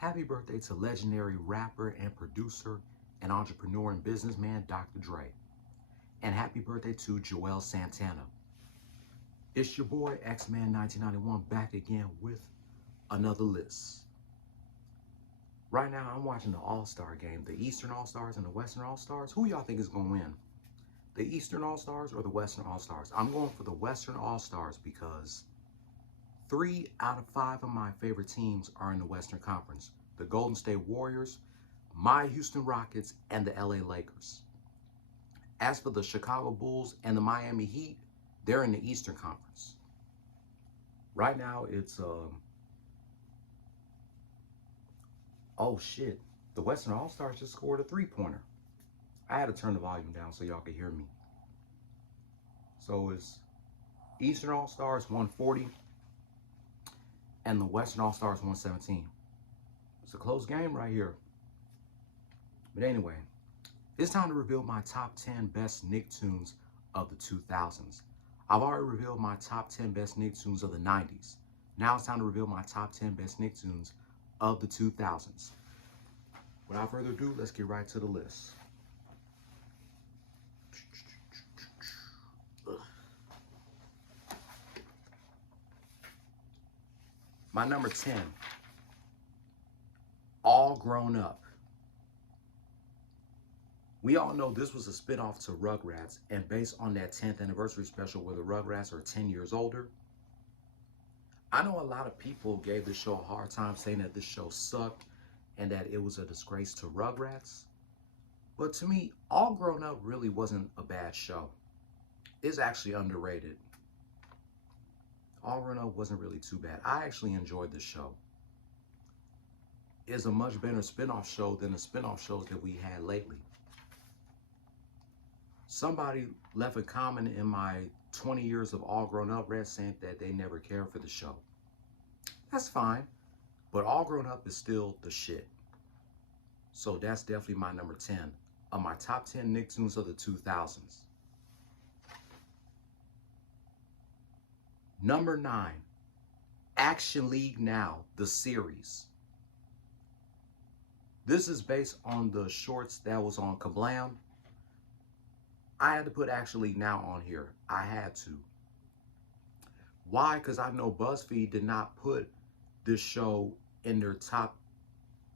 Happy birthday to legendary rapper and producer and entrepreneur and businessman Dr. Dre. And happy birthday to Joel Santana. It's your boy X-Man 1991 back again with another list. Right now I'm watching the All-Star game, the Eastern All-Stars and the Western All-Stars. Who y'all think is going to win? The Eastern All-Stars or the Western All-Stars? I'm going for the Western All-Stars because 3 out of 5 of my favorite teams are in the Western Conference. The Golden State Warriors, my Houston Rockets, and the LA Lakers. As for the Chicago Bulls and the Miami Heat, they're in the Eastern Conference. Right now it's, oh shit, the Western All-Stars just scored a 3-pointer. I had to turn the volume down so y'all could hear me. So it's Eastern All-Stars 140 and the Western All-Stars 117. It's a close game right here. But anyway, it's time to reveal my top 10 best Nicktoons of the 2000s. I've already revealed my top 10 best Nicktoons of the 90s. Now it's time to reveal my top 10 best Nicktoons of the 2000s. Without further ado, let's get right to the list. My number 10, All Grown Up. We all know this was a spinoff to Rugrats, and based on that 10th anniversary special where the Rugrats are 10 years older. I know a lot of people gave this show a hard time saying that this show sucked and that it was a disgrace to Rugrats. But to me, All Grown Up really wasn't a bad show. It's actually underrated. All Grown Up wasn't really too bad. I actually enjoyed the show. It's a much better spinoff show than the spinoff shows that we had lately. Somebody left a comment in my 20 years of All Grown Up read saying that they never cared for the show. That's fine, but All Grown Up is still the shit. So that's definitely my number 10 of my top 10 Nicktoons of the 2000s. Number 9, Action League Now, the series. This is based on the shorts that was on Kablam. I had to put Action League Now on here. I had to. Why? Because I know BuzzFeed did not put this show in their top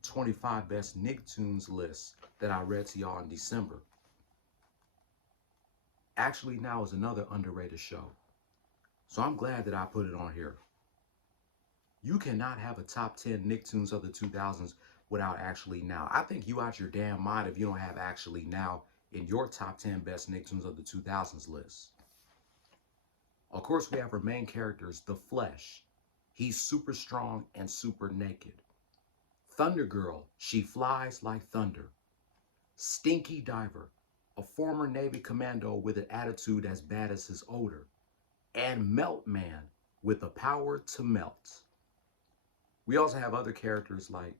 25 best Nicktoons list that I read to y'all in December. Action League Now is another underrated show. So I'm glad that I put it on here. You cannot have a top 10 Nicktoons of the 2000s without Action League Now. I think you out your damn mind if you don't have Action League Now in your top 10 best Nicktoons of the 2000s list. Of course, we have our main characters, The Flesh. He's super strong and super naked. Thunder Girl, she flies like thunder. Stinky Diver, a former Navy commando with an attitude as bad as his odor. And Melt Man, with the power to melt. We also have other characters like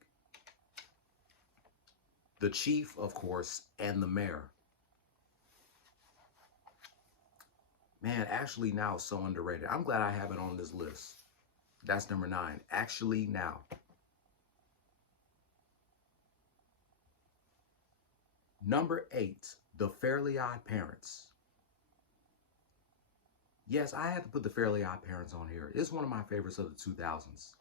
the Chief, of course, and the Mayor. Man, Action League Now is so underrated. I'm glad I have it on this list. That's number 9, Action League Now. Number 8, The Fairly Odd Parents. Yes, I had to put The Fairly Odd Parents on here. It's one of my favorites of the 2000s.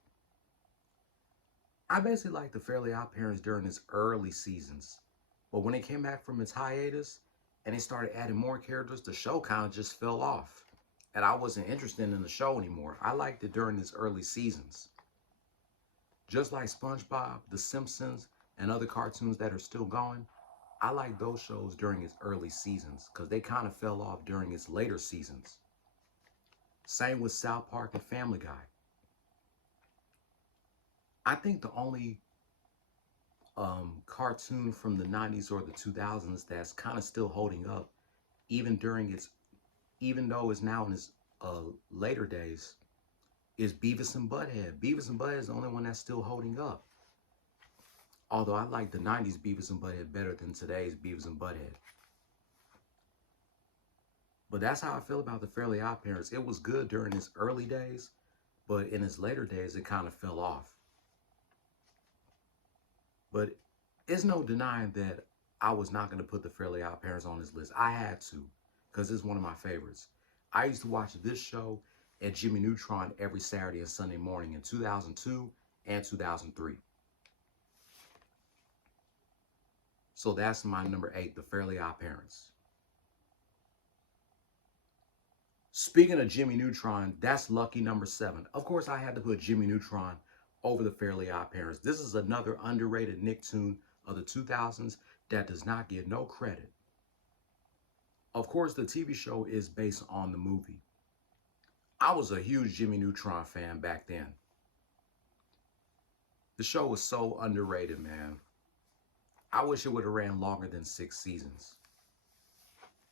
I basically liked The Fairly Odd Parents during its early seasons. But when it came back from its hiatus and they started adding more characters, the show kind of just fell off. And I wasn't interested in the show anymore. I liked it during its early seasons. Just like SpongeBob, The Simpsons, and other cartoons that are still going, I like those shows during its early seasons because they kind of fell off during its later seasons. Same with South Park and Family Guy. I think the only cartoon from the 90s or the 2000s that's kind of still holding up, even though it's now in its later days, is Beavis and Butthead. Beavis and Butthead is the only one that's still holding up. Although I like the 90s Beavis and Butthead better than today's Beavis and Butthead. But that's how I feel about The Fairly Odd Parents. It was good during its early days, but in its later days, it kind of fell off. But it's no denying that I was not going to put the Fairly Odd Parents on this list. I had to, because it's one of my favorites. I used to watch this show and Jimmy Neutron every Saturday and Sunday morning in 2002 and 2003. So that's my number 8, the Fairly Odd Parents. Speaking of Jimmy Neutron, that's lucky number 7. Of course, I had to put Jimmy Neutron over the Fairly Odd Parents. This is another underrated Nicktoon of the 2000s that does not get no credit. Of course, the TV show is based on the movie. I was a huge Jimmy Neutron fan back then. The show was so underrated, man. I wish it would have ran longer than 6 seasons.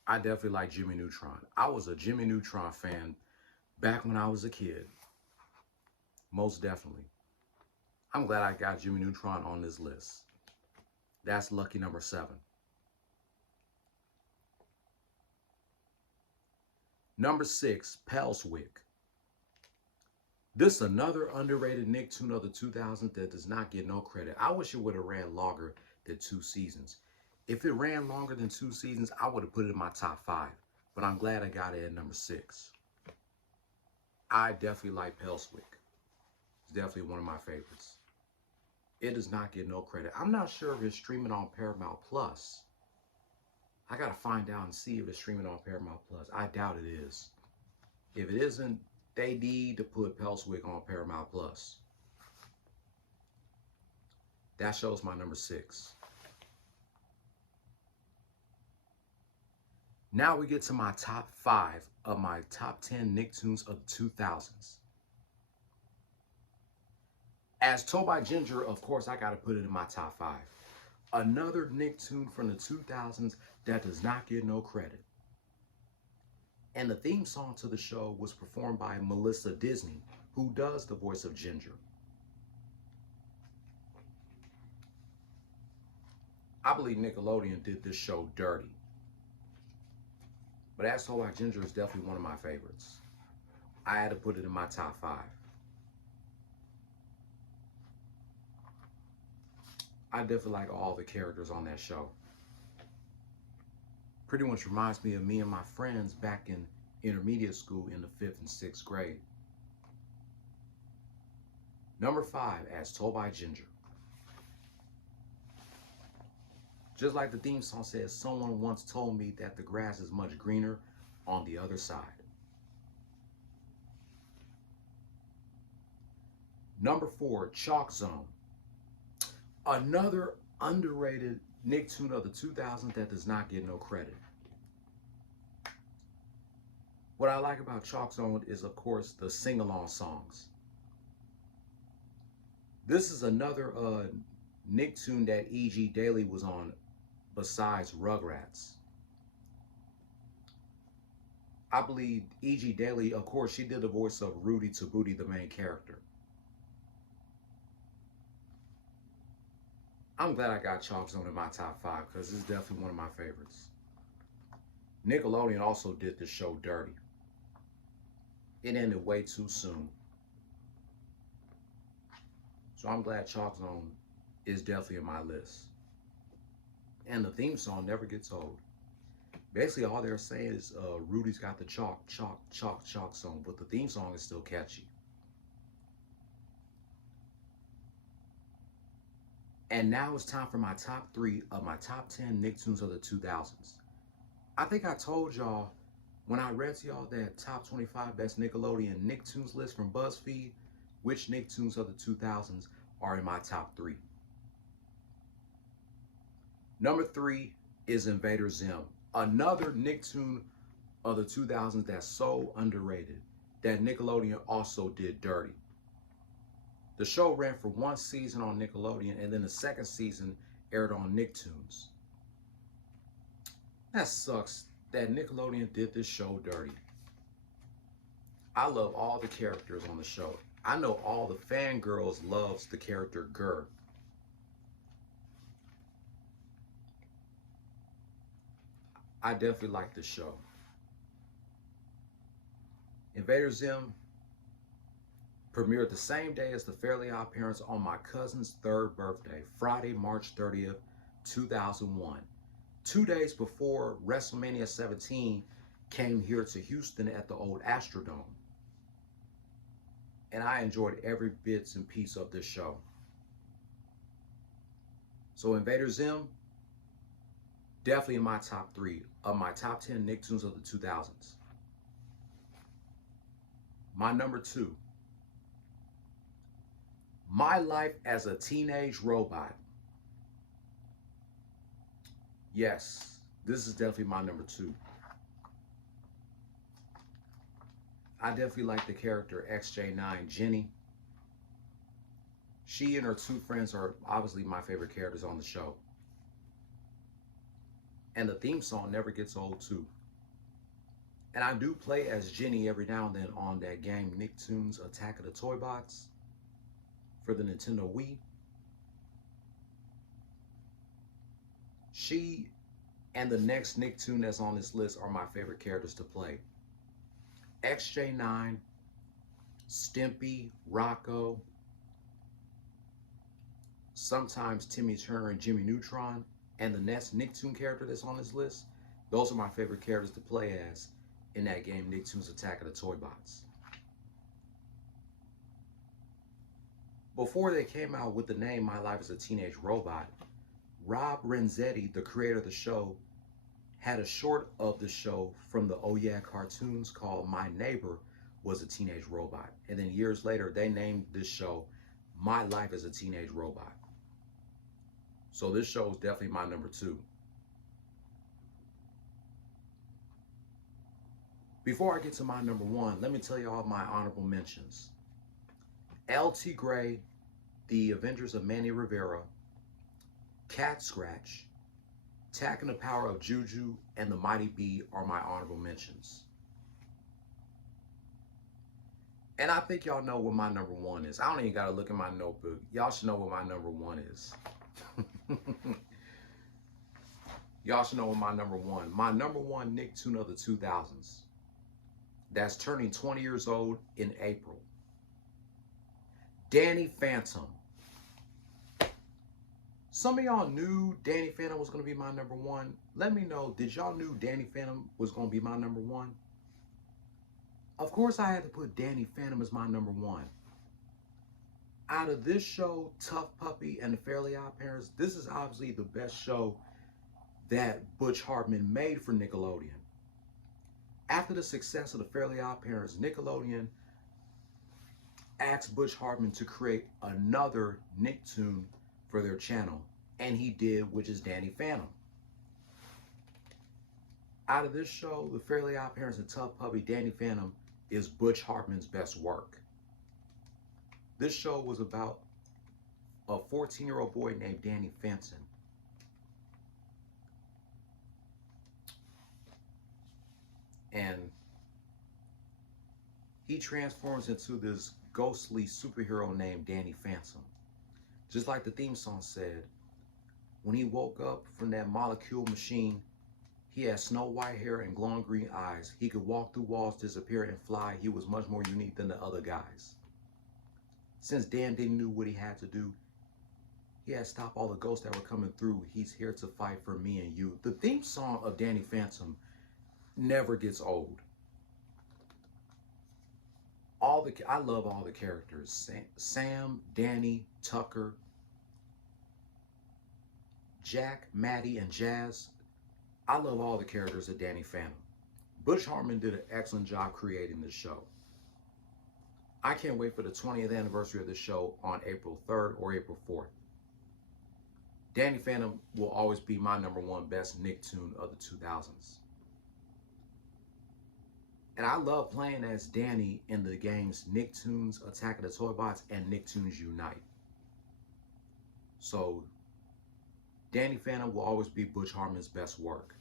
I definitely like Jimmy Neutron. I was a Jimmy Neutron fan back when I was a kid. Most definitely. I'm glad I got Jimmy Neutron on this list. That's lucky number 7. Number 6, Pelswick. This is another underrated Nicktoon of the 2000s that does not get no credit. I wish it would have ran longer than 2 seasons. If it ran longer than 2 seasons, I would have put it in my top 5. But I'm glad I got it at number 6. I definitely like Pelswick. It's definitely one of my favorites. It does not get no credit. I'm not sure if it's streaming on Paramount Plus. I gotta find out and see if it's streaming on Paramount Plus. I doubt it is. If it isn't, they need to put Pelswick on Paramount Plus. That shows my number 6. Now we get to my top 5 of my top 10 Nicktoons of the 2000s. As told by Ginger, of course, I got to put it in my top 5. Another Nicktoon from the 2000s that does not get no credit. And the theme song to the show was performed by Melissa Disney, who does the voice of Ginger. I believe Nickelodeon did this show dirty. But As Told by Ginger is definitely one of my favorites. I had to put it in my top 5. I definitely like all the characters on that show. Pretty much reminds me of me and my friends back in intermediate school in the 5th and 6th grade. Number 5, As Told by Ginger. Just like the theme song says, someone once told me that the grass is much greener on the other side. Number 4, Chalk Zone. Another underrated Nicktoon of the 2000s that does not get no credit. What I like about Chalk Zone is, of course, the sing-along songs. This is another Nicktoon that E.G. Daily was on besides Rugrats. I believe E.G. Daily, of course, she did the voice of Rudy to Booty, the main character. I'm glad I got Chalk Zone in my top 5 because it's definitely one of my favorites. Nickelodeon also did the show dirty. It ended way too soon. So I'm glad Chalk Zone is definitely in my list. And the theme song never gets old. Basically, all they're saying is Rudy's got the chalk, chalk, chalk, chalk song, but the theme song is still catchy. And now it's time for my top 3 of my top 10 Nicktoons of the 2000s. I think I told y'all when I read to y'all that top 25 best Nickelodeon Nicktoons list from BuzzFeed, which Nicktoons of the 2000s are in my top 3. Number 3 is Invader Zim, another Nicktoon of the 2000s that's so underrated that Nickelodeon also did dirty. The show ran for 1 season on Nickelodeon, and then the 2nd season aired on Nicktoons. That sucks that Nickelodeon did this show dirty. I love all the characters on the show. I know all the fangirls loves the character Gur. I definitely like this show. Invader Zim, Premiered the same day as the Fairly Odd Parents on my cousin's third birthday, Friday, March 30th, 2001. 2 days before WrestleMania 17 came here to Houston at the old Astrodome. And I enjoyed every bits and piece of this show. So Invader Zim, definitely in my top 3 of my top 10 Nicktoons of the 2000s. My number 2, My Life as a Teenage Robot. Yes, this is definitely my number 2. I definitely like the character XJ9, Jenny. She and her 2 friends are obviously my favorite characters on the show. And the theme song never gets old too. And I do play as Jenny every now and then on that game Nicktoons Attack of the Toy Bots for the Nintendo Wii. She and the next Nicktoon that's on this list are my favorite characters to play. XJ9, Stimpy, Rocco, sometimes Timmy Turner and Jimmy Neutron, and the next Nicktoon character that's on this list. Those are my favorite characters to play as in that game Nicktoons Attack of the Toy Bots. Before they came out with the name My Life as a Teenage Robot, Rob Renzetti, the creator of the show, had a short of the show from the Oh Yeah cartoons called My Neighbor Was a Teenage Robot. And then years later, they named this show My Life as a Teenage Robot. So this show is definitely my number 2. Before I get to my number 1, let me tell you all my honorable mentions. L.T. Gray, The Avengers of Manny Rivera, Cat Scratch, Tak and the Power of Juju, and The Mighty Bee are my honorable mentions. And I think y'all know what my number 1 is. I don't even gotta look at my notebook. Y'all should know what my number 1 is. Y'all should know what my number 1. My number 1 Nicktoon of the 2000s. That's turning 20 years old in April. Danny Phantom. Some of y'all knew Danny Phantom was going to be my number 1. Let me know, did y'all knew Danny Phantom was going to be my number 1? Of course I had to put Danny Phantom as my number 1. Out of this show, Tough Puppy and the Fairly Odd Parents, this is obviously the best show that Butch Hartman made for Nickelodeon. After the success of the Fairly Odd Parents, Nickelodeon asked Butch Hartman to create another Nicktoon for their channel, and he did, which is Danny Phantom. Out of this show, The Fairly Odd Parents and Tough Puppy, Danny Phantom is Butch Hartman's best work. This show was about a 14-year-old boy named Danny Phantom. And he transforms into this ghostly superhero named Danny Phantom. Just like the theme song said, when he woke up from that molecule machine, he had snow white hair and glowing green eyes. He could walk through walls, disappear, and fly. He was much more unique than the other guys. Since Dan didn't know what he had to do, he had to stop all the ghosts that were coming through. He's here to fight for me and you. The theme song of Danny Phantom never gets old. I love all the characters. Sam, Danny, Tucker, Jack, Maddie, and Jazz. I love all the characters of Danny Phantom. Butch Hartman did an excellent job creating this show. I can't wait for the 20th anniversary of the show on April 3rd or April 4th. Danny Phantom will always be my number 1 best Nicktoon of the 2000s. And I love playing as Danny in the games Nicktoons Attack of the Toy Bots and Nicktoons Unite. So, Danny Phantom will always be Butch Hartman's best work.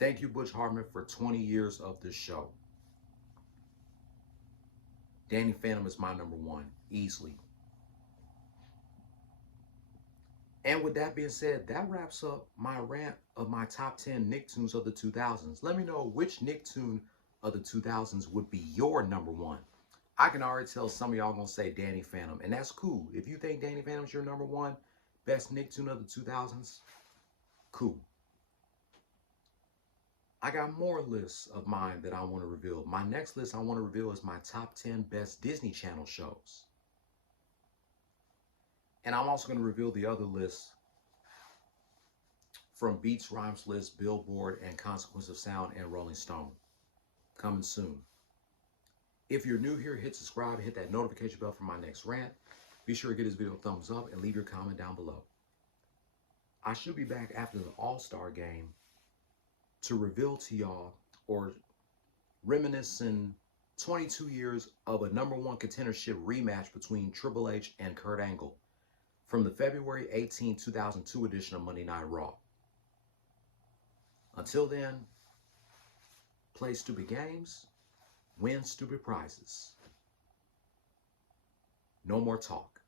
Thank you, Butch Hartman, for 20 years of this show. Danny Phantom is my number 1, easily. And with that being said, that wraps up my rant of my top 10 Nicktoons of the 2000s. Let me know which Nicktoon of the 2000s would be your number 1. I can already tell some of y'all gonna say Danny Phantom, and that's cool. If you think Danny Phantom's your number one best Nicktoon of the 2000s, cool. I got more lists of mine that I want to reveal. My next list I want to reveal is my top 10 best Disney Channel shows. And I'm also going to reveal the other lists from Beats, Rhymes List, Billboard, and Consequence of Sound, and Rolling Stone. Coming soon. If you're new here, hit subscribe, hit that notification bell for my next rant. Be sure to give this video a thumbs up and leave your comment down below. I should be back after the All-Star game to reveal to y'all, or reminiscing 22 years of a #1 contendership rematch between Triple H and Kurt Angle from the February 18, 2002 edition of Monday Night Raw. Until then, play stupid games, win stupid prizes. No more talk.